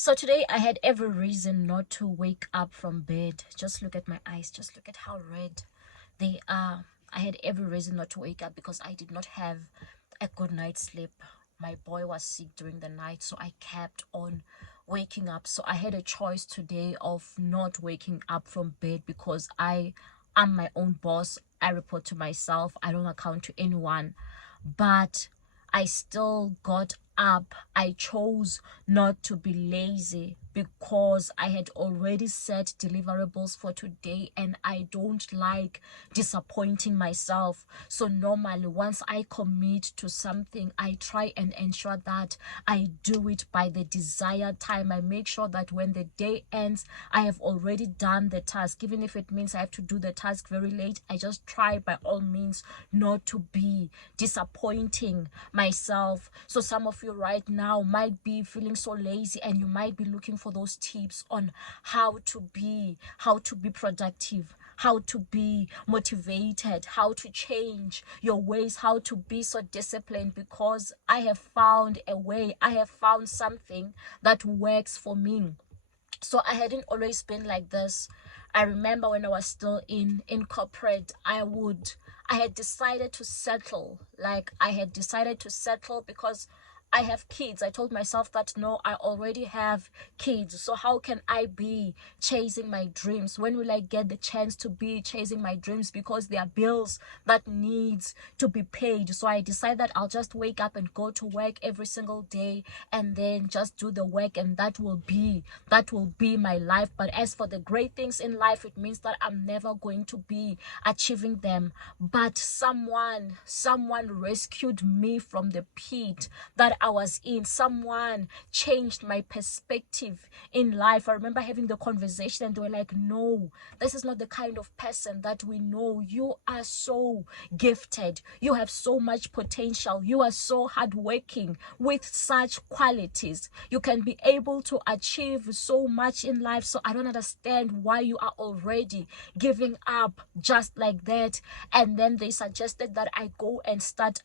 So today I had every reason not to wake up from bed. Just look at my eyes. Just look at how red they are. I had every reason not to wake up because I did not have a good night's sleep. My boy was sick during the night, so I kept on waking up. So I had a choice today of not waking up from bed because I am my own boss. I report to myself. I don't account to anyone. But I still got up. I chose not to be lazy because I had already set deliverables for today and I don't like disappointing myself. So normally once I commit to something, I try and ensure that I do it by the desired time. I make sure that when the day ends, I have already done the task. Even if it means I have to do the task very late, I just try by all means not to be disappointing myself. So some of you right now might be feeling so lazy and you might be looking for those tips on how to be productive, how to be motivated, how to change your ways, how to be so disciplined, because I have found a way. I have found something that works for me. So I hadn't always been like this. I remember when I was still in corporate, I had decided to settle. Like I had decided to settle because I have kids. I told myself that no, I already have kids. So how can I be chasing my dreams? When will I get the chance to be chasing my dreams? Because there are bills that needs to be paid. So I decided that I'll just wake up and go to work every single day and then just do the work, and that will be my life. But as for the great things in life, it means that I'm never going to be achieving them. But someone rescued me from the pit that I was in. Someone changed my perspective in life. I remember having the conversation and they were like, no, this is not the kind of person that we know. You are so gifted. You have so much potential. You are so hardworking with such qualities. You can be able to achieve so much in life. So I don't understand why you are already giving up just like that. And then they suggested that I go and start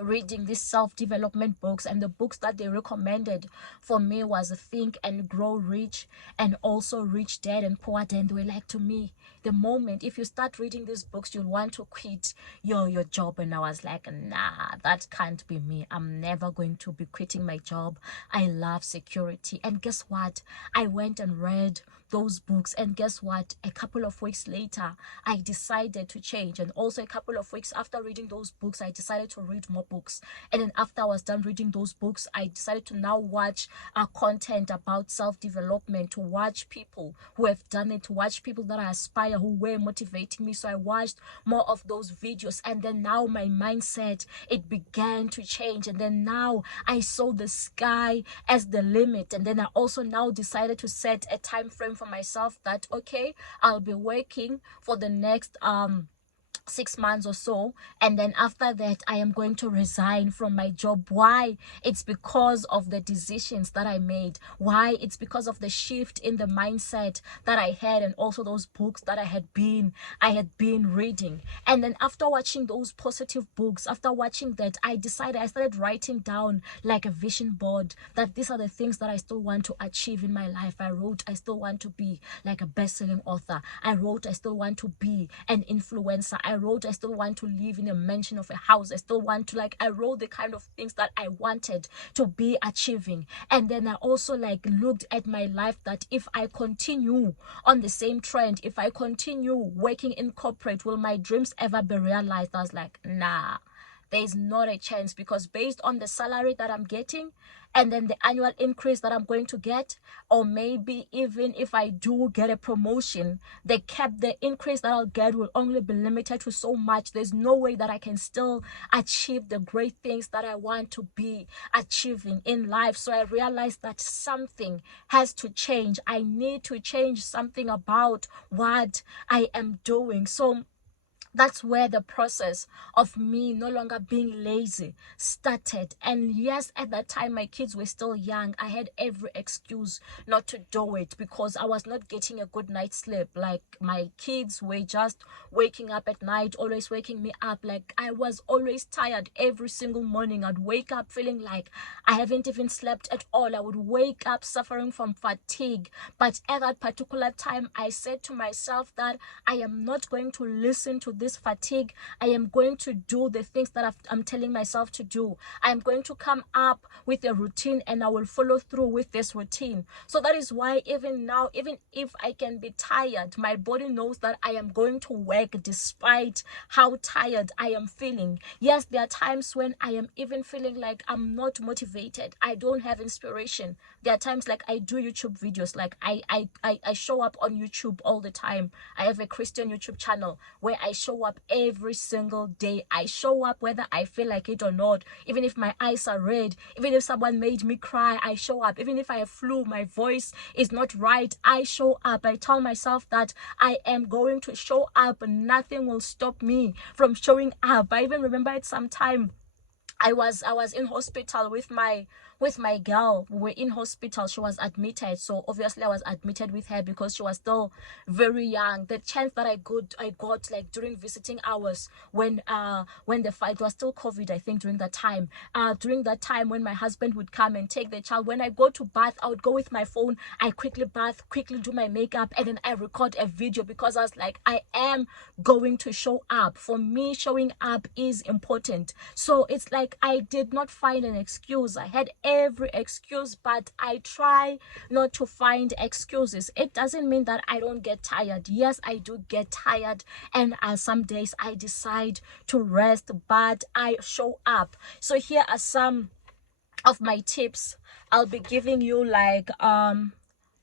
reading these self-development books, and the books that they recommended for me was Think and Grow Rich and also Rich Dad and Poor Dad. And they were like to me, the moment if you start reading these books, you'll want to quit your job. And I was like, nah, that can't be me. I'm never going to be quitting my job. I love security. And guess what? I went and read those books, and guess what? A couple of weeks later, I decided to change. And also a couple of weeks after reading those books, I decided to read more books. And then after I was done reading those books, I decided to now watch content about self-development, to watch people who have done it, to watch people that I aspire, who were motivating me. So I watched more of those videos, and then now my mindset, it began to change. And then now I saw the sky as the limit. And then I also now decided to set a time frame for myself that okay, I'll be working for the next 6 months or so, and then after that I am going to resign from my job. Why? It's because of the decisions that I made. Why? It's because of the shift in the mindset that I had, and also those books that I had been reading. And then after watching those positive books, after watching that, I started writing down like a vision board that these are the things that I still want to achieve in my life. I wrote, I still want to be like a best-selling author. I wrote, I still want to be an influencer. I wrote, I still want to live in a mansion of a house. I still want to I wrote the kind of things that I wanted to be achieving. And then I also looked at my life that if I continue on the same trend, if I continue working in corporate, will my dreams ever be realized? I was like, nah, there's not a chance, because based on the salary that I'm getting and then the annual increase that I'm going to get, or maybe even if I do get a promotion, the increase that I'll get will only be limited to so much. There's no way that I can still achieve the great things that I want to be achieving in life. So I realized that something has to change. I need to change something about what I am doing. So That's where the process of me no longer being lazy started. And yes, at that time my kids were still young. I had every excuse not to do it because I was not getting a good night's sleep. Like, my kids were just waking up at night, always waking me up. Like, I was always tired every single morning. I'd wake up feeling like I haven't even slept at all. I would wake up suffering from fatigue. But at that particular time, I said to myself that I am not going to listen to this fatigue. I am going to do the things that I'm telling myself to do. I am going to come up with a routine, and I will follow through with this routine. So that is why even now, even if I can be tired, my body knows that I am going to work despite how tired I am feeling. Yes, there are times when I am even feeling like I'm not motivated. I don't have inspiration. There are times like I do YouTube videos, like I show up on YouTube all the time. I have a Christian YouTube channel where I show up every single day. I show up whether I feel like it or not. Even if my eyes are red, even if someone made me cry, I show up. Even if I have flu, my voice is not right, I show up. I tell myself that I am going to show up. Nothing will stop me from showing up. I even remember at some time I was in hospital with my girl. We were in hospital. She was admitted. So obviously I was admitted with her because she was still very young. The chance that I got like during visiting hours when the fight was still COVID, I think, during that time. During that time when my husband would come and take the child, when I go to bath, I would go with my phone. I quickly bath, quickly do my makeup, and then I record a video because I was like, I am going to show up. For me, showing up is important. So it's like I did not find an excuse. I had every excuse, but I try not to find excuses. It doesn't mean that I don't get tired. Yes, I do get tired, and some days I decide to rest, but I show up. So here are some of my tips. I'll be giving you like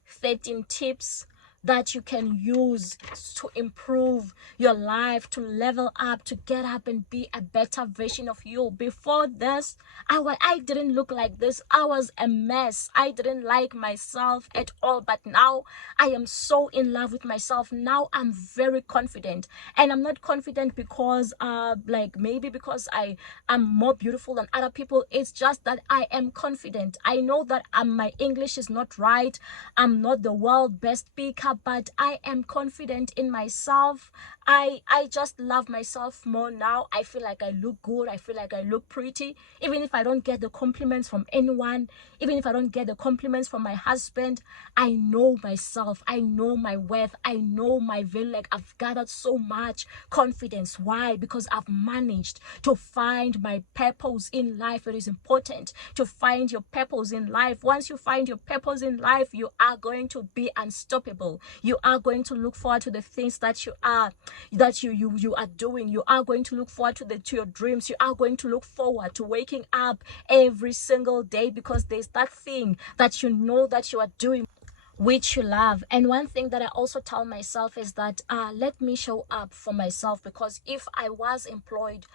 13 tips that you can use to improve your life, to level up, to get up and be a better version of you. Before this, I didn't look like this. I was a mess. I didn't like myself at all. But now I am so in love with myself. Now I'm very confident. And I'm not confident because like maybe because I am more beautiful than other people. It's just that I am confident. I know that my English is not right. I'm not the world best speaker, but I am confident in myself. I just love myself more now. I feel like I look good. I feel like I look pretty. Even if I don't get the compliments from anyone, even if I don't get the compliments from my husband, I know myself. I know my worth. I know my value. Like, I've gathered so much confidence. Why? Because I've managed to find my purpose in life. It is important to find your purpose in life. Once you find your purpose in life, you are going to be unstoppable. You are going to look forward to the things that you are doing. You are going to look forward to your dreams. You are going to look forward to waking up every single day because there's that thing that you know that you are doing which you love. And one thing that I also tell myself is that let me show up for myself, because if I was employed,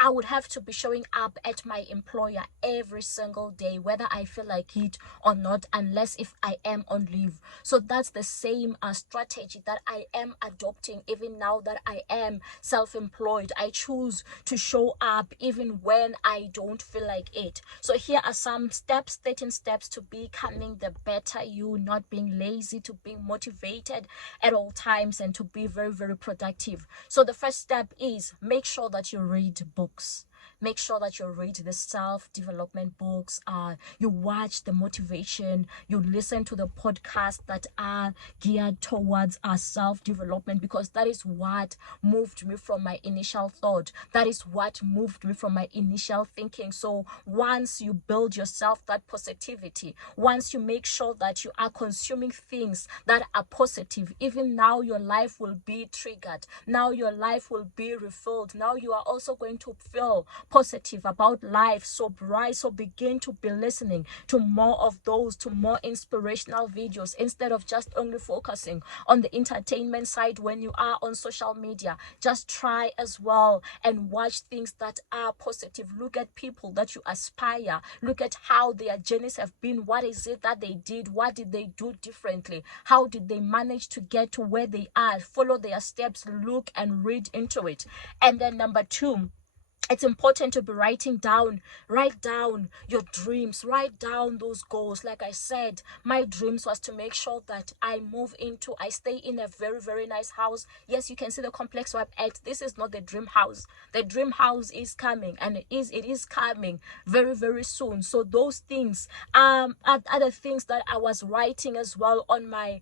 I would have to be showing up at my employer every single day, whether I feel like it or not, unless if I am on leave. So that's the same strategy that I am adopting even now that I am self-employed. I choose to show up even when I don't feel like it. So here are some steps, 13 steps to becoming the better you, not being lazy, to being motivated at all times, and to be very, very productive. So the first step is make sure that you read books. Make sure that you read the self-development books, you watch the motivation, you listen to the podcasts that are geared towards our self-development, because that is what moved me from my initial thought. That is what moved me from my initial thinking. So once you build yourself that positivity, once you make sure that you are consuming things that are positive, even now your life will be triggered. Now your life will be refilled. Now you are also going to feel positive about life. So bright. So begin to be listening to more of those, to more inspirational videos, instead of just only focusing on the entertainment side when you are on social media. Just try as well and watch things that are positive. Look at people that you aspire. Look at how their journeys have been. What is it that they did? What did they do differently? How did they manage to get to where they are? Follow their steps, look and read into it. And then number two, it's important to be write down your dreams, write down those goals. Like I said, my dreams was to make sure that I stay in a very, very nice house. Yes, you can see the complex where I'm at. This is not the dream house. The dream house is coming, and it is coming very, very soon. So those things are the things that I was writing as well on my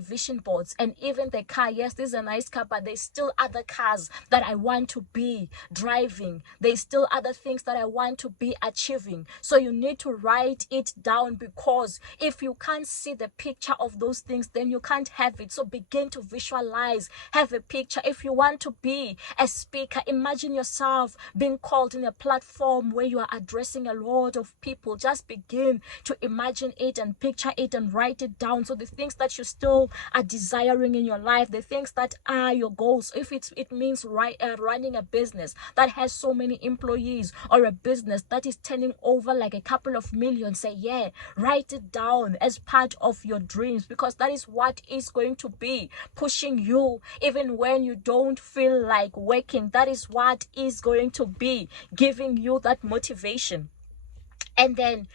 vision boards. And even the car, yes, this is a nice car, but there's still other cars that I want to be driving. There's still other things that I want to be achieving. So you need to write it down, because if you can't see the picture of those things, then you can't have it. So begin to visualize, have a picture. If you want to be a speaker, imagine yourself being called in a platform where you are addressing a lot of people. Just begin to imagine it and picture it and write it down. So the things that you still are desiring in your life, the things that are your goals, if it means running a business that has so many employees, or a business that is turning over like a couple of million, say, yeah, write it down as part of your dreams, because that is what is going to be pushing you even when you don't feel like working. That is what is going to be giving you that motivation. And then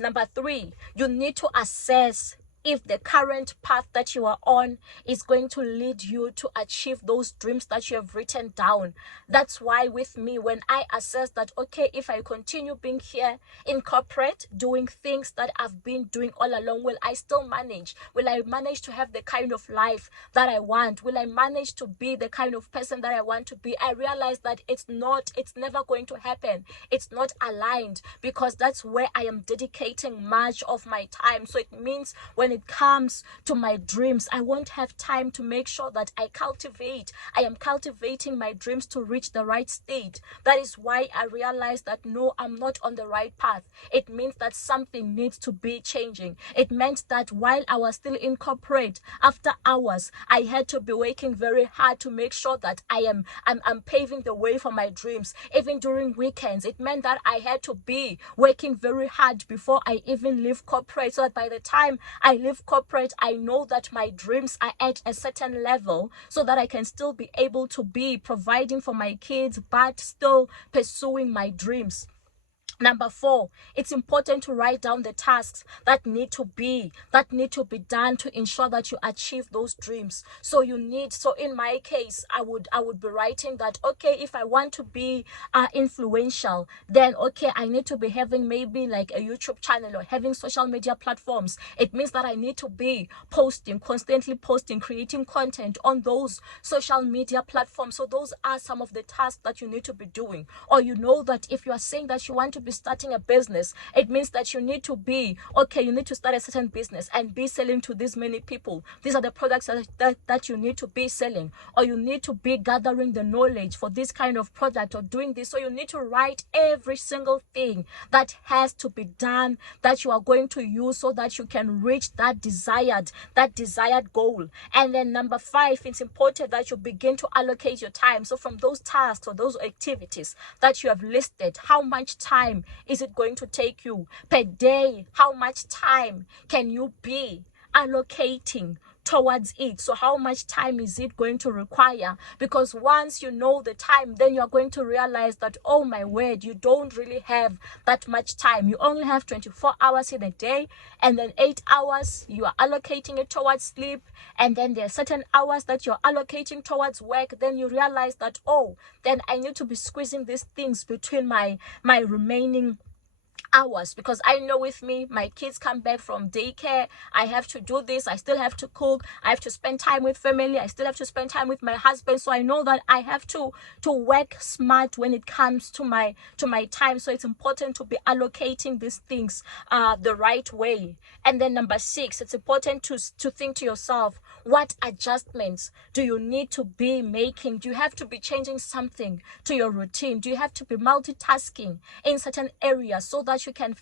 number three, you need to assess if the current path that you are on is going to lead you to achieve those dreams that you have written down. That's why with me, when I assess that, okay, if I continue being here in corporate, doing things that I've been doing all along, will I still manage? Will I manage to have the kind of life that I want? Will I manage to be the kind of person that I want to be? I realize that it's never going to happen. It's not aligned, because that's where I am dedicating much of my time. So it means when it comes to my dreams, I won't have time to make sure that I am cultivating my dreams to reach the right state. That is why I realized that no, I'm not on the right path. It means that something needs to be changing. It meant that while I was still in corporate, after hours, I had to be working very hard to make sure that I'm paving the way for my dreams. Even during weekends, it meant that I had to be working very hard before I even leave corporate, so that by the time I leave corporate, I know that my dreams are at a certain level, so that I can still be able to be providing for my kids, but still pursuing my dreams. Number four, it's important to write down the tasks that need to be done to ensure that you achieve those dreams. So in my case, I would be writing that, okay, if I want to be influential, then okay, I need to be having maybe like a YouTube channel or having social media platforms. It means that I need to be constantly posting, creating content on those social media platforms. So those are some of the tasks that you need to be doing. Or that if you are saying that you want to be starting a business, it means that you need to start a certain business and be selling to this many people. These are the products that you need to be selling, or you need to be gathering the knowledge for this kind of product or doing this. So you need to write every single thing that has to be done, that you are going to use, so that you can reach that desired goal. And then number five, it's important that you begin to allocate your time. So from those tasks or those activities that you have listed, how much time is it going to take you per day? How much time can you be allocating towards it? So how much time is it going to require? Because once you know the time, then you're going to realize that, oh my word, you don't really have that much time. You only have 24 hours in a day, and then 8 hours you are allocating it towards sleep, and then there are certain hours that you're allocating towards work. Then you realize that, oh, then I need to be squeezing these things between my remaining hours, because I know with me, my kids come back from daycare, I have to do this, I still have to cook, I have to spend time with family, I still have to spend time with my husband. So I know that I have to work smart when it comes to my time. So it's important to be allocating these things the right way. And then number 6, it's important to think to yourself, what adjustments do you need to be making? Do you have to be changing something to your routine? Do you have to be multitasking in certain areas so that you can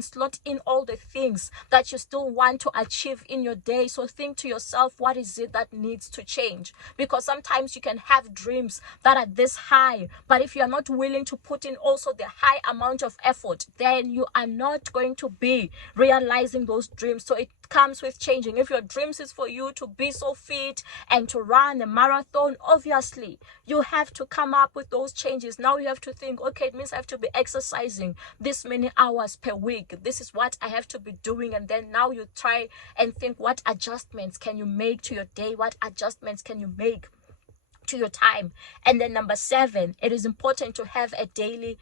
slot in all the things that you still want to achieve in your day? So think to yourself, what is it that needs to change? Because sometimes you can have dreams that are this high, but if you are not willing to put in also the high amount of effort, then you are not going to be realizing those dreams. So it comes with changing. If your dreams is for you to be so fit and to run a marathon, obviously you have to come up with those changes. Now you have to think, okay, it means I have to be exercising this many hours per week. This is what I have to be doing. And then now you try and think, what adjustments can you make to your day? What adjustments can you make to your time? And then number 7, it is important to have a daily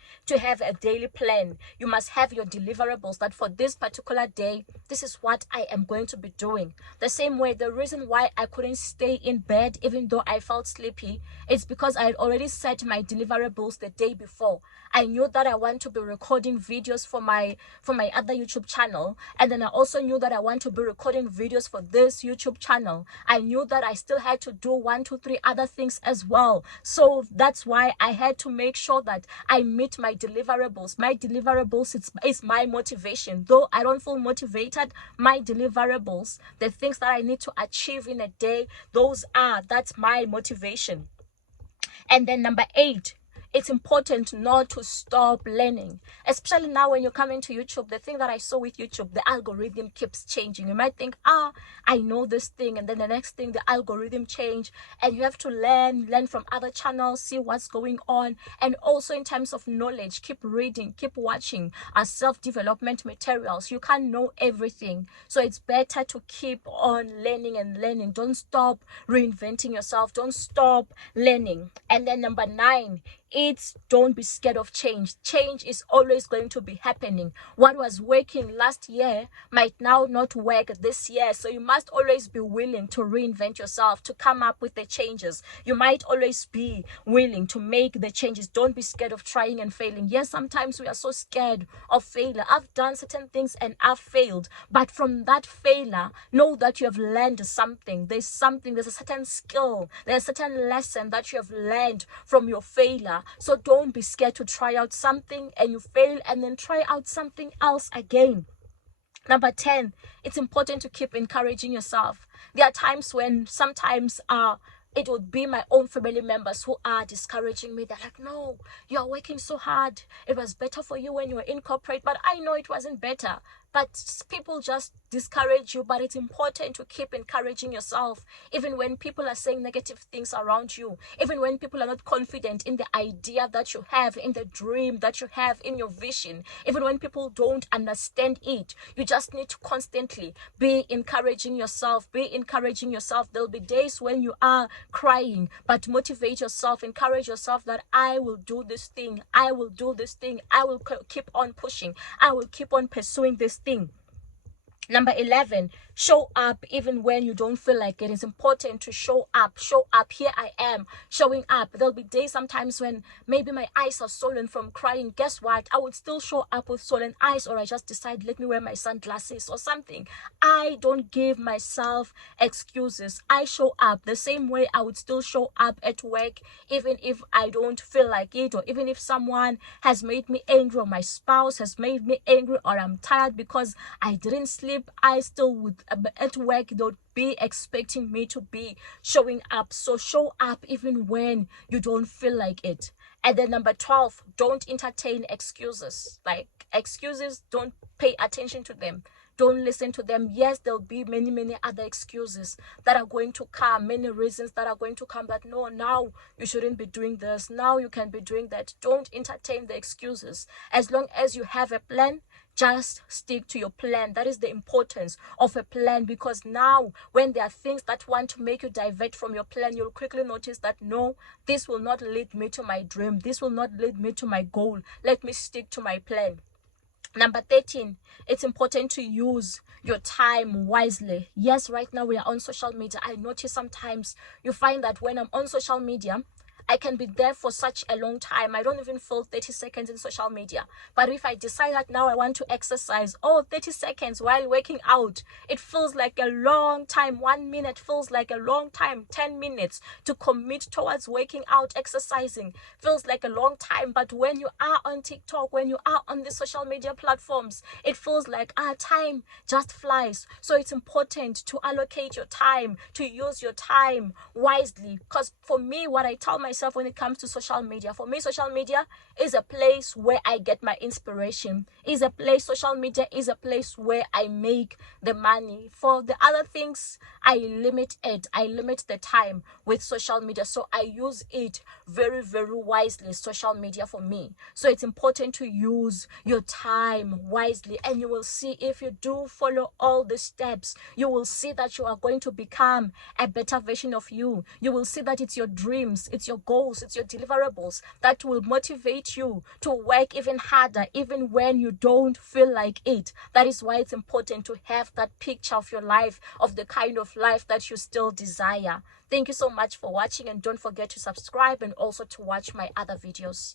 plan. You must have your deliverables, that for this particular day, this is what I am going to be doing. The same way, the reason why I couldn't stay in bed even though I felt sleepy, it's because I had already set my deliverables the day before. I knew that I want to be recording videos for my other YouTube channel, and then I also knew that I want to be recording videos for this YouTube channel. I knew that I still had to do 1, 2, 3 other things as well. So that's why I had to make sure that I meet my deliverables. My deliverables is my motivation. Though I don't feel motivated, my deliverables, the things that I need to achieve in a day, that's my motivation. And then number 8, it's important not to stop learning, especially now when you're coming to YouTube. The thing that I saw with YouTube, the algorithm keeps changing. You might think, I know this thing, and then the next thing, the algorithm change, and you have to learn from other channels, see what's going on. And also in terms of knowledge, keep reading, keep watching self-development materials. You can't know everything, so it's better to keep on learning and learning. Don't stop reinventing yourself, don't stop learning. And then number 9, don't be scared of change. Change is always going to be happening. What was working last year might now not work this year. So you must always be willing to reinvent yourself, to come up with the changes. You might always be willing to make the changes. Don't be scared of trying and failing. Yes, sometimes we are so scared of failure. I've done certain things and I've failed. But from that failure, know that you have learned something. There's a certain skill, there's a certain lesson that you have learned from your failure. So don't be scared to try out something and you fail, and then try out something else again. Number 10, it's important to keep encouraging yourself. There are times when sometimes it would be my own family members who are discouraging me. They're like, no, you're working so hard. It was better for you when you were in corporate. But I know it wasn't better. But people just discourage you. But it's important to keep encouraging yourself, even when people are saying negative things around you, even when people are not confident in the idea that you have, in the dream that you have, in your vision, even when people don't understand it. You just need to constantly be encouraging yourself. There'll be days when you are crying, but motivate yourself, encourage yourself that I will do this thing, I will keep on pushing, I will keep on pursuing this thing. Number 11, show up even when you don't feel like it. It's important to show up. Here I am showing up. There'll be days sometimes when maybe my eyes are swollen from crying. Guess what? I would still show up with swollen eyes, or I just decide, let me wear my sunglasses or something. I don't give myself excuses. I show up the same way I would still show up at work, even if I don't feel like it, or even if someone has made me angry, or my spouse has made me angry, or I'm tired because I didn't sleep. I still would, at work, they would be expecting me to be showing up. So show up even when you don't feel like it. And then number 12, don't entertain excuses. Like excuses, don't pay attention to them. Don't listen to them. Yes, there'll be many other excuses that are going to come, many reasons that are going to come, that no, now you shouldn't be doing this, now you can be doing that. Don't entertain the excuses. As long as you have a plan, just stick to your plan. That is the importance of a plan, because now when there are things that want to make you divert from your plan, you'll quickly notice that no, this will not lead me to my dream. This will not lead me to my goal. Let me stick to my plan. Number 13, it's important to use your time wisely. Yes, right now we are on social media. I notice sometimes you find that when I'm on social media, I can be there for such a long time. I don't even feel 30 seconds in social media. But if I decide that now I want to exercise, 30 seconds while working out, it feels like a long time. 1 minute feels like a long time. 10 minutes to commit towards working out, exercising feels like a long time. But when you are on TikTok, when you are on the social media platforms, it feels like time just flies. So it's important to allocate your time, to use your time wisely. Because for me, what I tell myself when it comes to social media, for me, social media is a place where I get my inspiration. Social media is a place where I make the money. For the other things, I limit it. I limit the time with social media. So I use it very, very wisely, social media for me. So it's important to use your time wisely. And you will see, if you do follow all the steps, you will see that you are going to become a better version of you. You will see that it's your dreams, it's your goals, it's your deliverables that will motivate you to work even harder, even when you don't feel like it. That is why it's important to have that picture of your life, of the kind of life that you still desire. Thank you so much for watching, and don't forget to subscribe and also to watch my other videos.